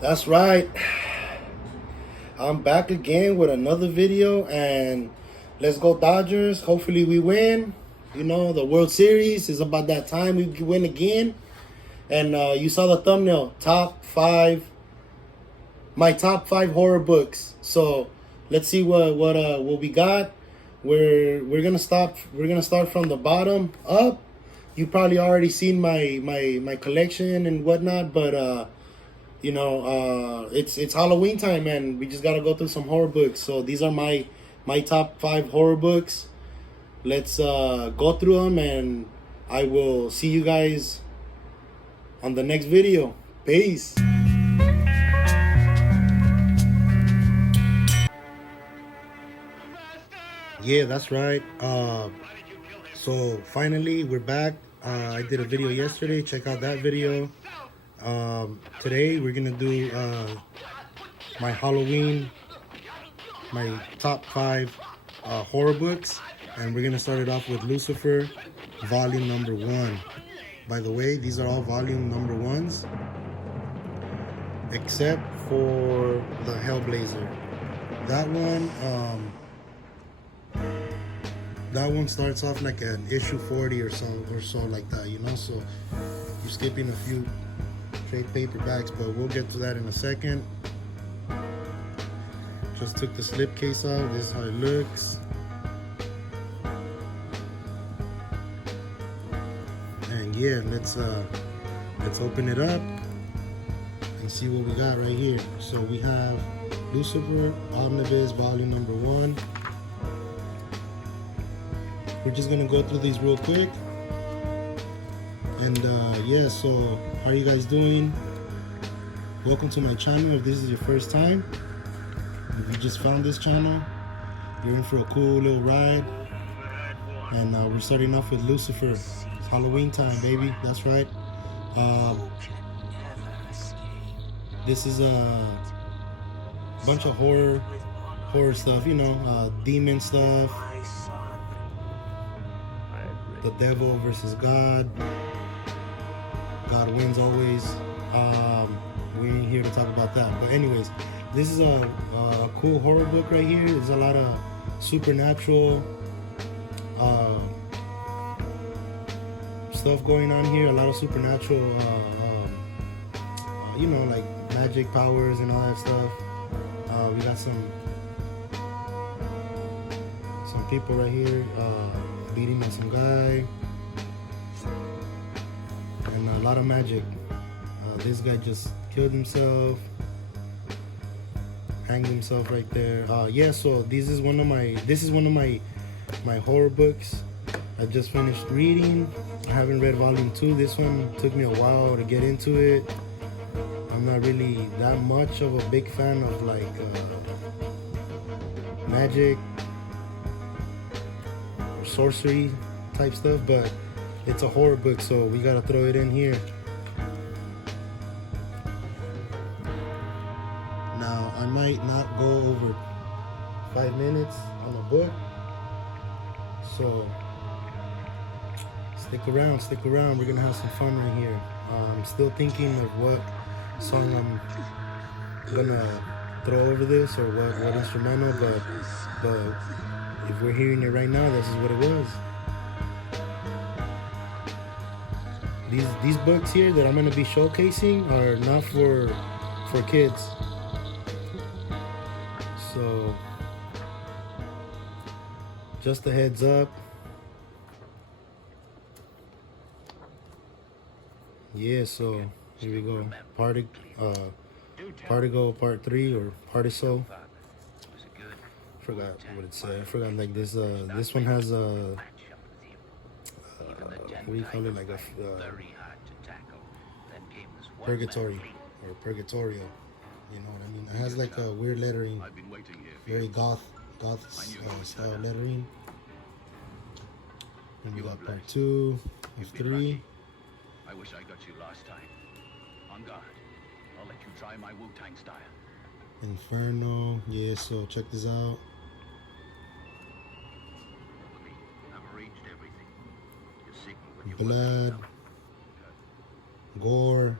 That's right. I'm back again with another video, and let's go Dodgers. Hopefully we win. You know, the World Series is about that time we win again. And you saw the thumbnail, my top five horror books. So let's see what we got. We're gonna start from the bottom up. You probably already seen my collection and whatnot, but you know, it's Halloween time, and we just gotta go through some horror books. So these are my top five horror books. Let's go through them, and I will see you guys on the next video. Peace. Yeah, that's right. So finally we're back. I did a video yesterday. Check out that video. Today we're gonna do my Halloween, my top five horror books, and we're gonna start it off with Lucifer, volume number 1. By the way, these are all volume number 1s, except for the Hellblazer. That one starts off like an issue 40 or so like that, you know. So you're skipping a few trade paperbacks, but we'll get to that in a second. Just took the slipcase out. This is how it looks. And yeah, let's open it up and see what we got right here. So we have Lucifer Omnibus volume number 1. We're just gonna go through these real quick. And yeah, so how are you guys doing? Welcome to my channel. If this is your first time, if you just found this channel, you're in for a cool little ride. And we're starting off with Lucifer. It's Halloween time, baby. That's right. This is a bunch of horror stuff, you know, demon stuff, the devil versus God. God wins always. We ain't here to talk about that. But anyways, this is a cool horror book right here. There's a lot of supernatural stuff going on here. A lot of supernatural, you know, like magic powers and all that stuff. We got some people right here beating on some guy, and a lot of magic. This guy just killed himself, hanged himself right there. Yeah, so this is one of my horror books. I just finished reading. I haven't read volume 2. This one took me a while to get into it. I'm not really that much of a big fan of like magic or sorcery type stuff, but it's a horror book, so we gotta throw it in here. Now, I might not go over 5 minutes on a book, so stick around. We're gonna have some fun right here. I'm still thinking of what song I'm gonna throw over this, or what instrumental, but if we're hearing it right now, this is what it was. These books here that I'm gonna be showcasing are not for kids. So just a heads up. Yeah, so here we go. Partigo Part 3 or Partiso. Forgot what it said. I forgot, like this. This one has a what do you call it? Like a purgatory or purgatorio. You know what I mean? It has like a weird lettering, very goth style lettering. And we got Part 2 of 3. I wish I got you last time. On guard. I'll let you try my Wu-Tang style. Inferno. Yeah, so check this out. I've arranged everything. You're sick with your Blood. gore.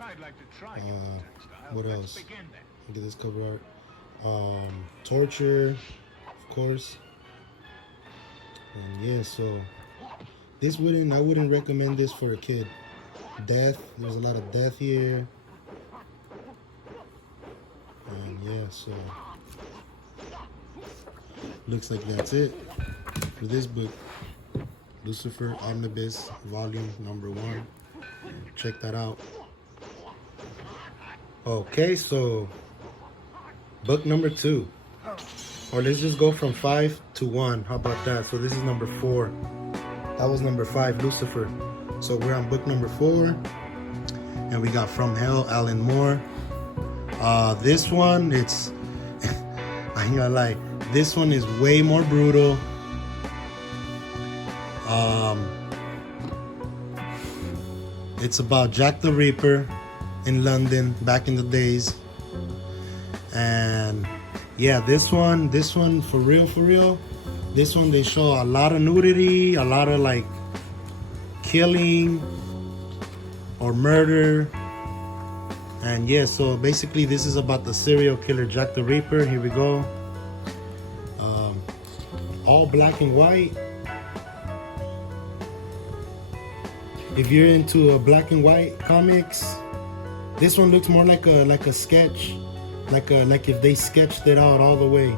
I'd like to try your turnstile. What Let's else? begin then. Look at this cover art. Torture, of course. And yeah, so I wouldn't recommend this for a kid. Death, there's a lot of death here. And yeah, so looks like that's it for this book. Lucifer Omnibus Volume number 1. Check that out. Okay, so book number 2. Or let's just go from 5 to 1. How about that? So this is number 4. That was number 5, Lucifer. So we're on book number 4. And we got From Hell, Alan Moore. This one, it's I ain't gonna lie, this one is way more brutal. It's about Jack the Ripper in London back in the days. And yeah, this one for real, this one they show a lot of nudity, a lot of like killing or murder. And yeah, so basically this is about the serial killer Jack the Ripper. Here we go. All black and white. If you're into black and white comics, this one looks more like a sketch, like if they sketched it out all the way,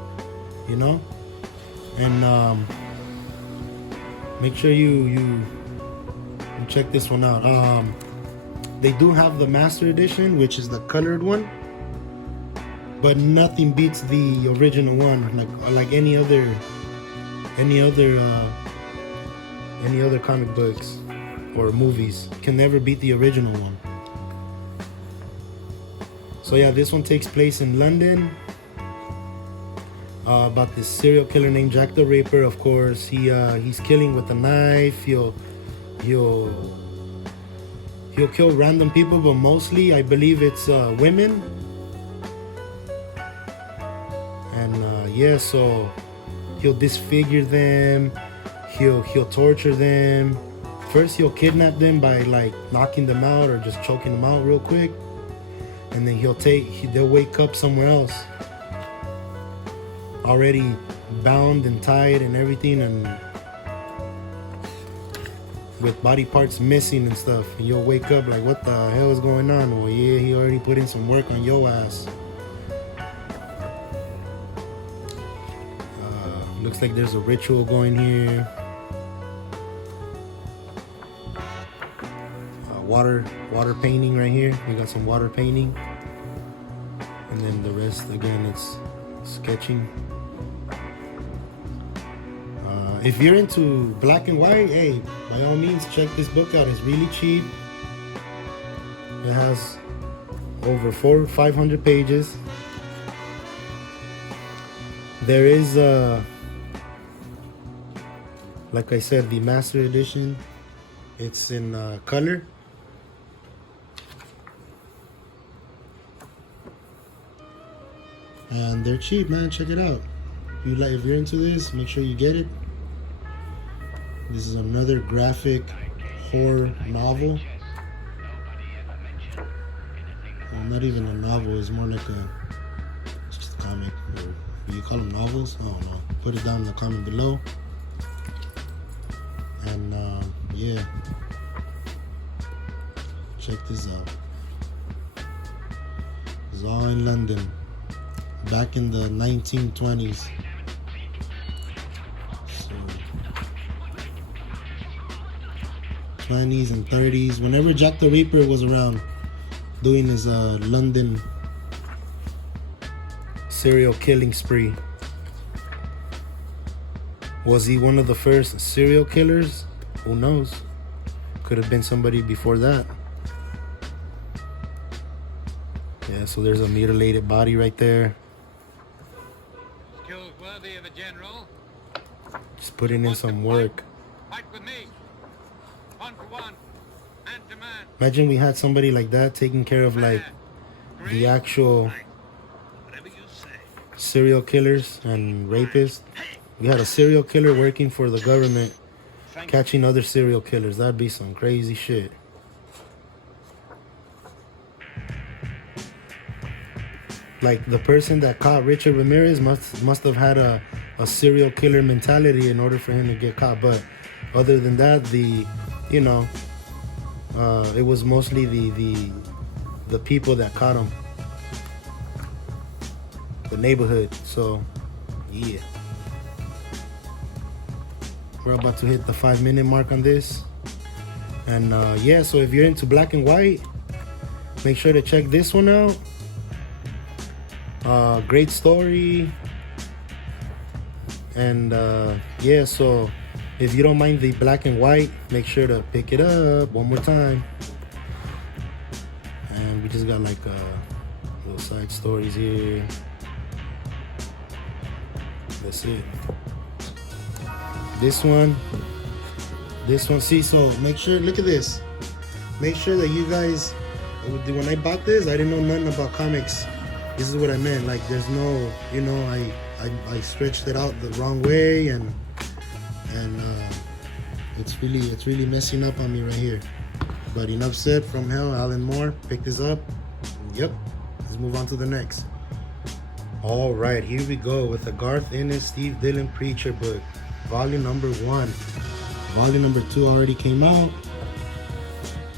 you know. And make sure you check this one out. They do have the master edition, which is the colored one, but nothing beats the original one. Like any other comic books or movies can never beat the original one. So yeah, this one takes place in London, about this serial killer named Jack the Ripper. Of course, he's killing with a knife. He'll kill random people, but mostly I believe it's women. And yeah, so he'll disfigure them. He'll torture them. First, he'll kidnap them by like knocking them out or just choking them out real quick, and then they'll wake up somewhere else, already bound and tied and everything, and with body parts missing and stuff. And you'll wake up like, what the hell is going on? Well, yeah, he already put in some work on your ass. Looks like there's a ritual going here. Water painting right here. We got some water painting, and then the rest again, it's sketching. If you're into black and white, hey, by all means check this book out. It's really cheap. It has over 500 pages. There is like I said, the master edition. It's in color. And they're cheap, man. Check it out. If you're into this, make sure you get it. This is another graphic horror novel. Well, not even a novel. It's more like it's just a comic. Or do you call them novels? I don't know. Put it down in the comment below. And yeah, check this out. It's all in London, back in the 1920s. So 20s and 30s, whenever Jack the Ripper was around doing his London serial killing spree. Was he one of the first serial killers? Who knows? Could have been somebody before that. Yeah, so there's a mutilated body right there. Skills worthy of a general. Just putting in some work. Fight with me. 1 for 1. Man to man. Imagine we had somebody like that taking care of like the actual serial killers and rapists. We had a serial killer working for the government, catching other serial killers. That'd be some crazy shit. like the person that caught Richard Ramirez must have had a serial killer mentality in order for him to get caught. But other than that, it was mostly the people that caught him, the neighborhood. So yeah, we're about to hit the 5-minute mark on this. And yeah, so if you're into black and white, make sure to check this one out. Great story. And yeah, so if you don't mind the black and white, make sure to pick it up one more time. And we just got like little side stories here. That's it. This one, see, so make sure, look at this. Make sure that you guys, when I bought this, I didn't know nothing about comics. This is what I meant. Like, there's no, I stretched it out the wrong way, and it's really messing up on me right here. But enough said. From hell, Alan Moore. Pick this up. Yep. Let's move on to the next. All right, here we go with the Garth Ennis, Steve Dillon Preacher book, volume number 1. Volume number 2 already came out,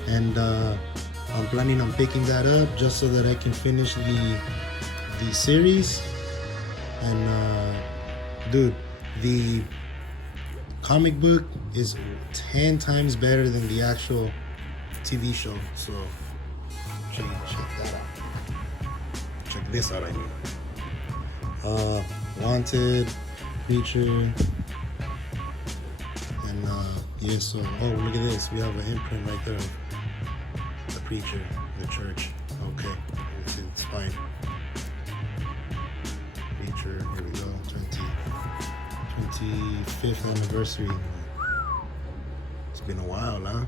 and I'm planning on picking that up just so that I can finish the series. And dude, the comic book is 10 times better than the actual TV show. So check that out. Check this out, I mean. Wanted, Preacher, and yeah, so, oh, look at this. We have an imprint right there of the Preacher, the church. Okay, it's fine. Preacher, here we go, 25th anniversary. It's been a while, huh?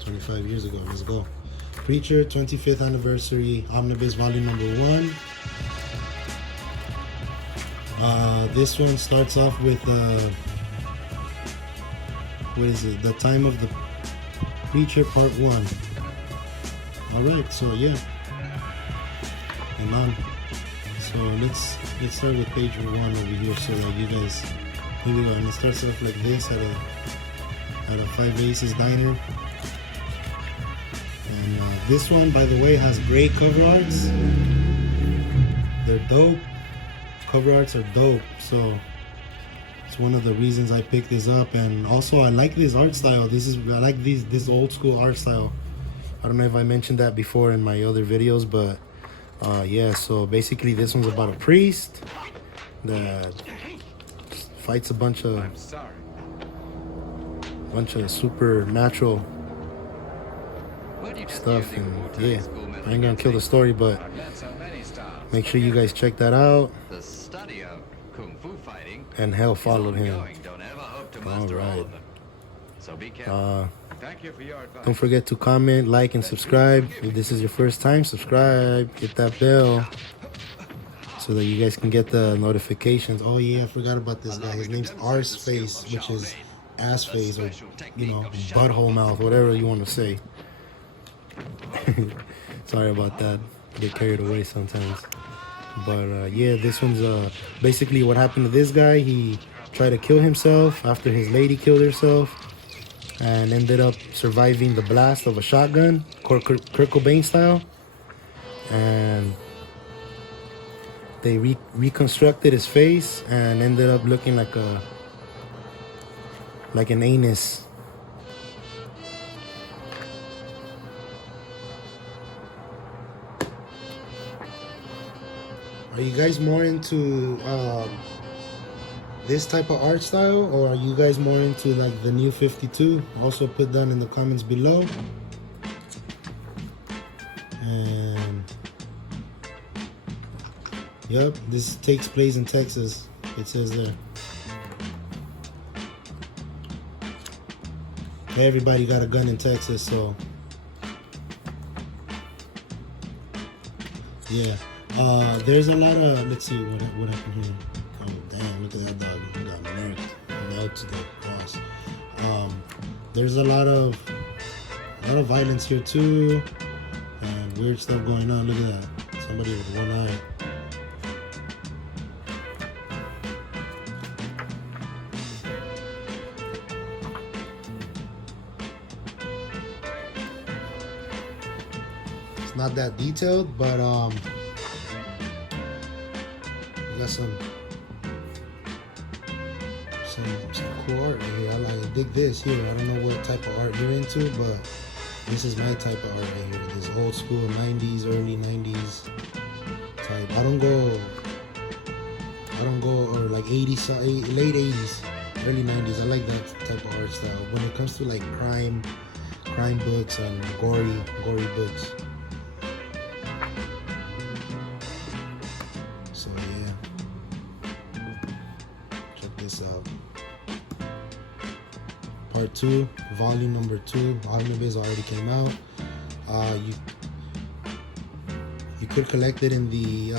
25 years ago, let's go. Preacher, 25th anniversary, omnibus volume number 1. This one starts off with what is it? The Time of the Preacher Part 1. Alright, so yeah. Amen. So let's start with page 1 over here so that you guys, here we go. And it starts off like this at a 5 Aces diner. And this one, by the way, has great cover arts. They're dope. Cover arts are dope, so it's one of the reasons I picked this up. And also, I like this art style. I like this old school art style. I don't know if I mentioned that before in my other videos, but yeah. So basically, this one's about a priest that fights a bunch of supernatural stuff. And yeah, I ain't gonna kill the story, but make sure you guys check that out. And hell followed him. All right. Don't forget to comment, like, and subscribe. If this is your first time, subscribe. Hit that bell so that you guys can get the notifications. Oh yeah, I forgot about this guy. His name's Arseface, which is ass face, or butthole mouth, whatever you want to say. Sorry about that. Get carried away sometimes. But yeah, this one's basically what happened to this guy. He tried to kill himself after his lady killed herself, and ended up surviving the blast of a shotgun, Kurt Cobain style. And they reconstructed his face and ended up looking like an anus. Are you guys more into this type of art style, or are you guys more into like the new 52? Also put down in the comments below. And yep, this takes place in Texas. It says there. Everybody got a gun in Texas, so yeah. There's a lot of, let's see what happened here. Oh damn, look at that dog. He got nailed to the cross. There's a lot of violence here too, and weird stuff going on. Look at that. So Somebody with one eye. It's not that detailed, but we got some cool art right here. I dig this here. I don't know what type of art you're into, but this is my type of art right here. This old school 90s, early 90s type. I don't go or like 80s, late 80s, early 90s. I like that type of art style. When it comes to like crime books and gory books. So yeah, check this out. Part 2, volume number 2. Omnibus already came out. You could collect it in the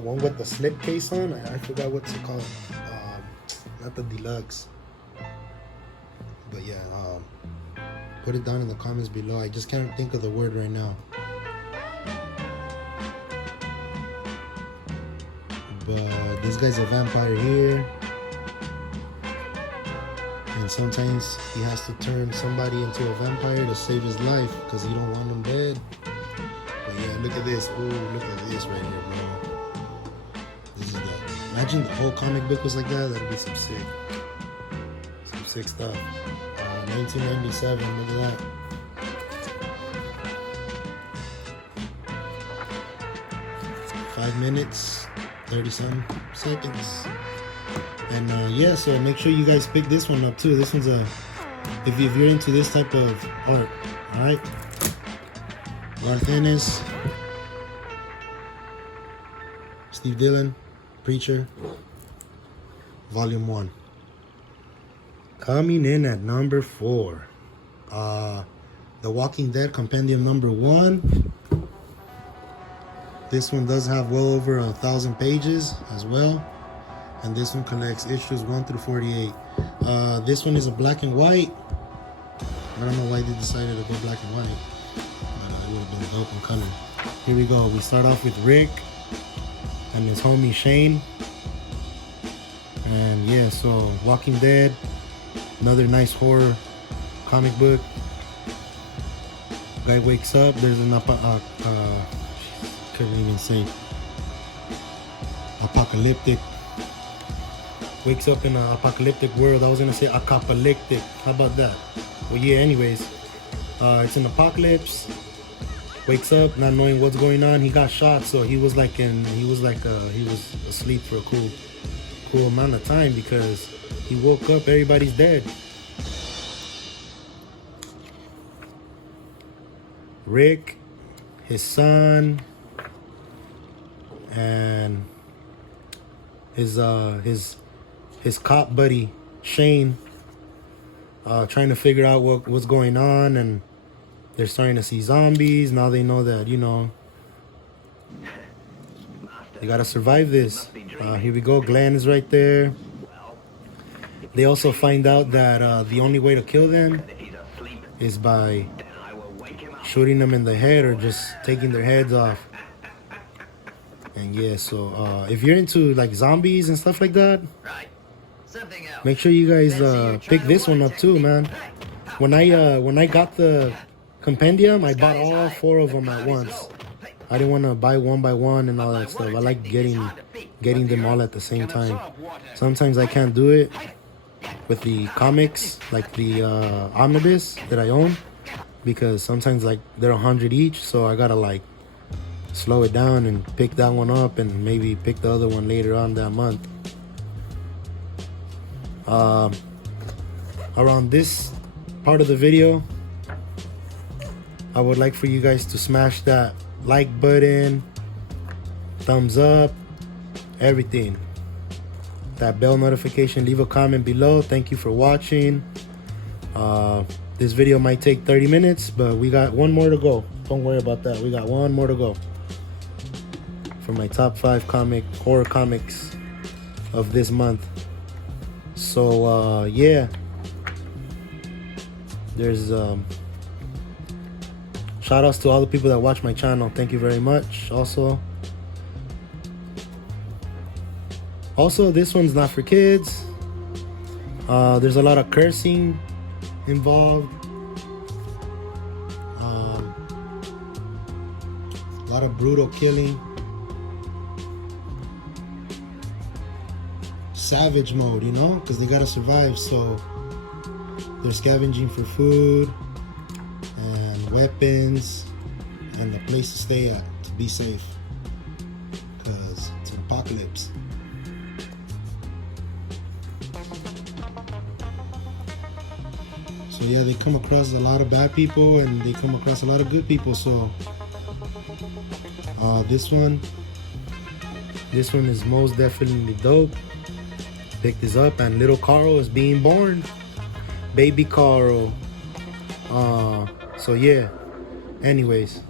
one with the slip case on. I forgot what's it called. Not the deluxe. But yeah, put it down in the comments below. I just can't think of the word right now. But this guy's a vampire here. And sometimes he has to turn somebody into a vampire to save his life because he don't want him dead. But yeah, look at this. Ooh, look at this right here, bro. This is the... Imagine the whole comic book was like that. That'd be some sick stuff. 1997, look at that. Five minutes, 30-some seconds. And yeah, so make sure you guys pick this one up too. This one's if you're into this type of art, all right. Garth Ennis, Steve Dillon, Preacher, Volume 1. Coming in at number 4, The Walking Dead Compendium number 1. This one does have well over 1,000 pages as well. And this one collects issues 1 through 48. This one is a black and white. I don't know why they decided to go black and white. But it would have been dope in color. Here we go. We start off with Rick and his homie Shane. And yeah, so Walking Dead. Another nice horror comic book. Guy wakes up. There's an couldn't even say apocalyptic. Wakes up in an apocalyptic world. I was gonna say apocalyptic. How about that? Well, yeah. Anyways, it's an apocalypse. Wakes up not knowing what's going on. He got shot, so he was asleep for a cool amount of time because he woke up. Everybody's dead. Rick, his son, and his cop buddy Shane trying to figure out what's going on, and they're starting to see zombies. Now they know that, you know, they gotta survive this. Here we go. Glenn is right there. They also find out that the only way to kill them is by shooting them in the head or just taking their heads off. And yeah, so if you're into like zombies and stuff like that, make sure you guys pick this one up too, man. When I got the compendium, I bought all 4 of them at once. I didn't want to buy one by one and all that stuff. I like getting them all at the same time. Sometimes I can't do it with the comics, like the omnibus that I own, because sometimes like they're 100 each, so I gotta like slow it down and pick that one up and maybe pick the other one later on that month. Around this part of the video, I would like for you guys to smash that like button, thumbs up, everything, that bell notification, leave a comment below. Thank you for watching. This video might take 30 minutes, but we got one more to go. Don't worry about that. We got one more to go for my top 5 horror comics of this month. So yeah, there's Shout outs to all the people that watch my channel. Thank you very much. Also, this one's not for kids. There's a lot of cursing involved. A lot of brutal killing. Savage mode, you know, because they gotta survive, so they're scavenging for food and weapons and a place to stay at to be safe, because it's an apocalypse. So yeah, they come across a lot of bad people and they come across a lot of good people. So this one is most definitely dope. Pick this up, and little Carl is being born. Baby Carl. So yeah. Anyways,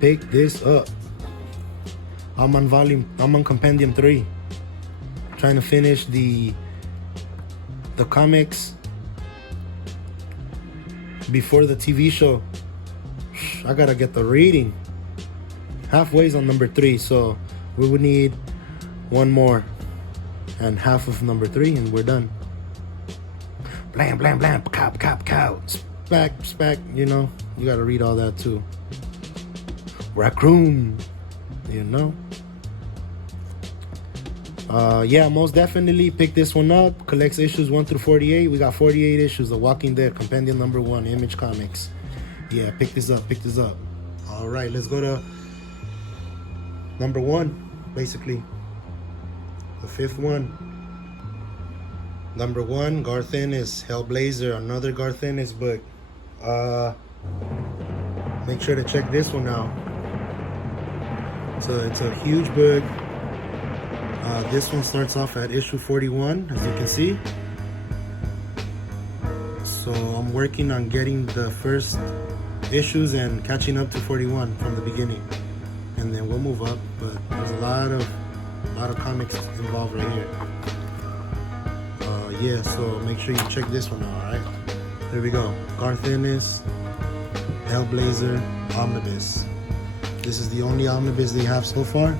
pick this up. I'm on compendium 3. Trying to finish the comics before the TV show. I gotta get the reading. Halfway's on number 3, so we would need one more and half of number 3, and we're done. Blam, blam, blam, cow, spack, you know, you gotta read all that too. Raccoon, you know. Yeah, most definitely pick this one up. Collects issues 1 through 48. We got 48 issues. The Walking Dead, compendium number 1, Image Comics. Yeah, pick this up. All right, let's go to number 1, basically. The 5th one. Number 1, Garth Ennis, Hellblazer, another Garth Ennis book. Make sure to check this one out. It's a huge book. This one starts off at issue 41, as you can see. So I'm working on getting the first issues and catching up to 41 from the beginning, and then we'll move up. But there's a lot of comics involved right here. Yeah, so make sure you check this one out. All right, there we go. Garth Ennis, Hellblazer Omnibus. This is the only omnibus they have so far.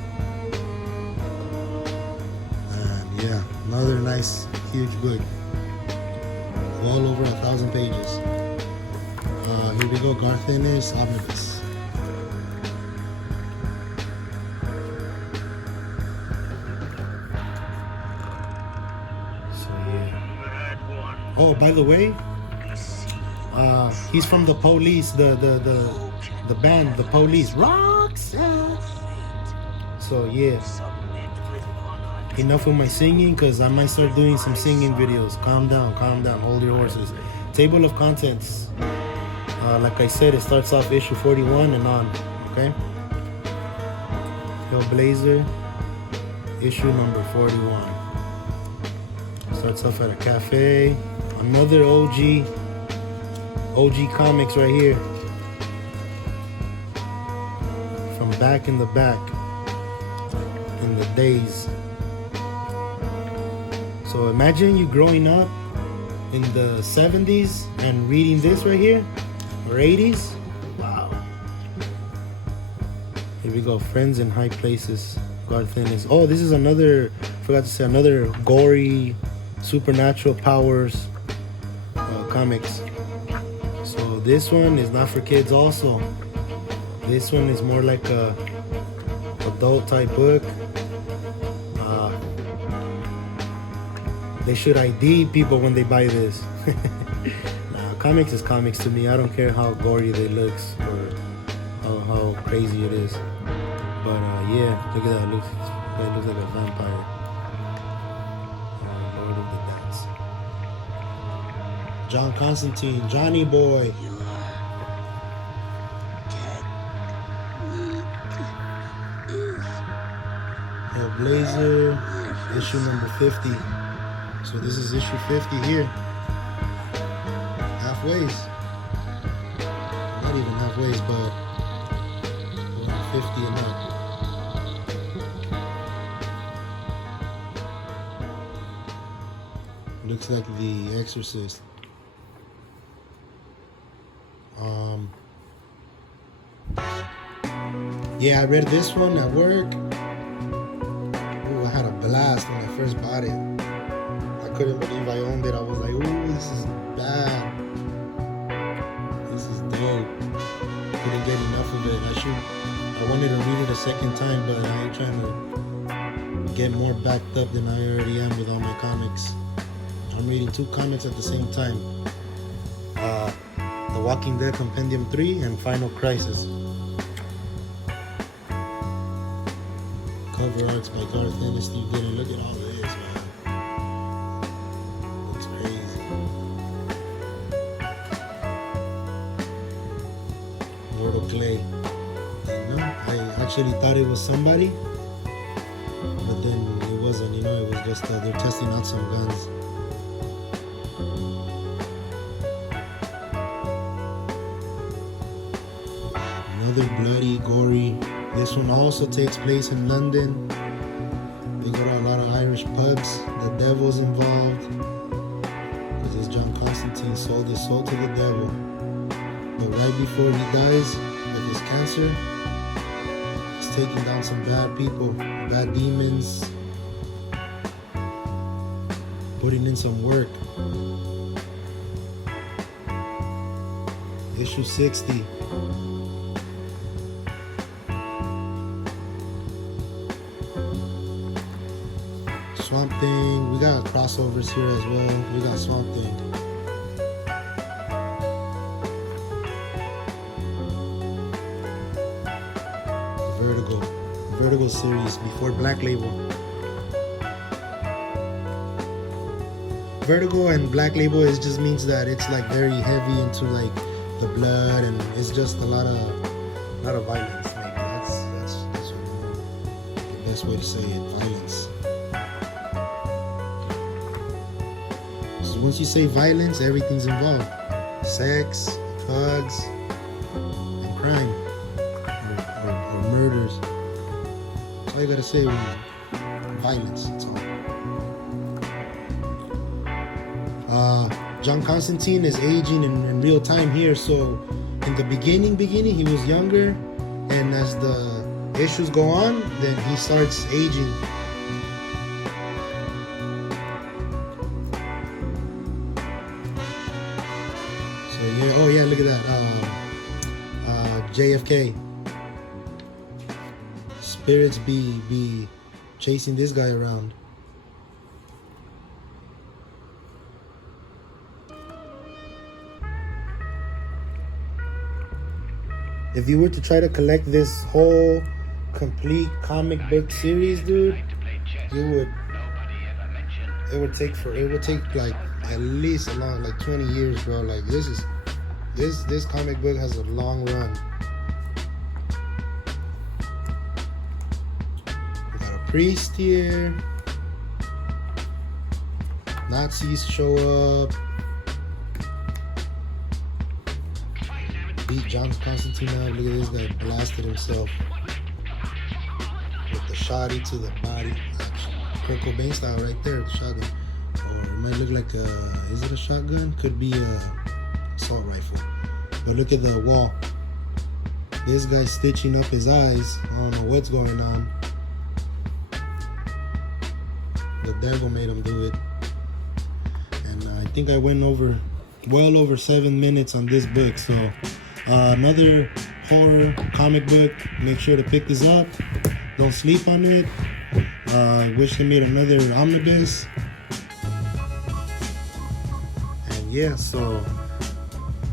And yeah, another nice huge book, well over 1,000 pages. Here we go, Garth Ennis Omnibus. So yeah. Oh, by the way, he's from the Police, the band, the Police. Rocks. So yeah. Enough of my singing, because I might start doing some singing videos. Calm down, hold your horses. Table of contents. Like I said, it starts off issue 41 and on. Okay. Hellblazer, issue number 41. Starts off at a cafe. Another OG comics right here. From back in the days. So imagine you growing up in the 70s and reading this right here, or 80s. Wow. Here we go, Friends in High Places, Garth Ennis. Oh, this is another, forgot to say, another gory, supernatural powers comics. So this one is not for kids also. This one is more like a adult type book. They should ID people when they buy this. Nah, comics is comics to me. I don't care how gory they look or how crazy it is. But yeah, look at that. It looks like a vampire. Lord of the Dance. John Constantine, Johnny Boy. Hellblazer, issue number 50. So this is issue 50 here. Halfways. Not even halfways, but 50 and up. Looks like The Exorcist. Yeah, I read this one at work. Ooh, I had a blast when I first bought it. I couldn't believe I owned it. I was like, ooh, this is bad. This is dope. Couldn't get enough of it. I wanted to read it a second time, but I ain't trying to get more backed up than I already am with all my comics. I'm reading 2 comics at the same time. The Walking Dead Compendium 3 and Final Crisis. Cover arts by Garth Ennis, Steve Dillon. Look at all this, man. Looks crazy. Mortal Clay. You know, I actually thought it was somebody, but then it wasn't. You know, it was just they're testing out some guns. Another bloody, gory. This one also takes place in London. They go to a lot of Irish pubs. The devil's involved because this John Constantine sold his soul to the devil. But right before he dies of his cancer, he's taking down some bad people, bad demons, putting in some work. Issue 60. Swamp Thing. We got crossovers here as well. We got Swamp Thing. Vertigo series before Black Label. Vertigo and Black Label just means that it's like very heavy into like the blood, and it's just a lot of violence. Maybe that's the best way to say it. Violence. Once you say violence, everything's involved. Sex, drugs, and crime. Or murders. That's all you gotta say when violence. That's all. John Constantine is aging in real time here. So in the beginning, he was younger. And as the issues go on, then he starts aging. Oh yeah, look at that. JFK. Spirits be chasing this guy around. If you were to try to collect this whole complete comic book series, dude, it would take like at least like 20 years, bro. Like this comic book has a long run. We got a priest here. Nazis show up. Beat John Constantine up. Look at this guy blasted himself with the shotty to the body. Actually, Kurt Cobain style right there, the shotgun. Or it might look like is it a shotgun? Could be a assault rifle. But look at the wall. This guy's stitching up his eyes. I don't know what's going on. The devil made him do it. And I think I went well over 7 minutes on this book. So another horror comic book. Make sure to pick this up. Don't sleep on it. Wish they made another omnibus. And yeah, so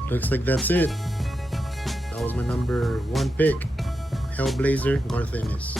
looks like that's it. That was my number 1 pick. Hellblazer, Garth Ennis.